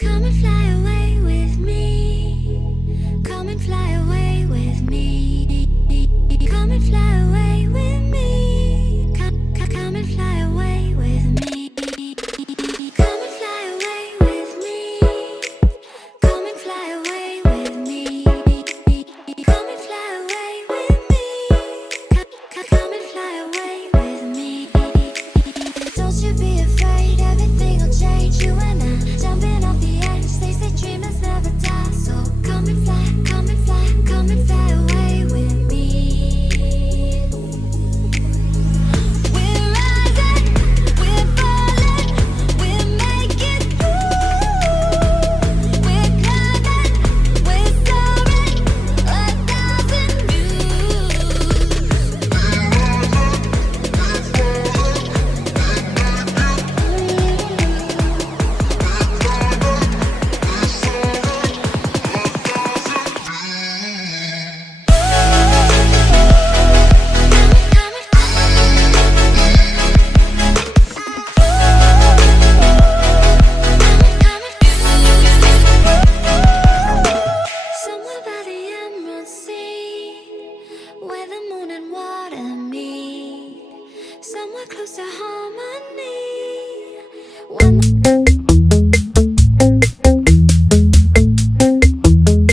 Come and fly away with me. Come and fly away with me. Come and fly away with me. Come and fly away with me. Come and fly away with me. Come and fly away with me. Come and fly away with me. Come and fly away with me. Don't you be afraid, everything will change. You and I jumping off the edge. They say dreamers never die. So come and fly, come and fly, come and fly away with me. We're rising, we're falling, we're making through. We're climbing, we're soaring, 1,000 views. Somewhere by the emerald sea, where the moon and water meet, somewhere close to harmony. When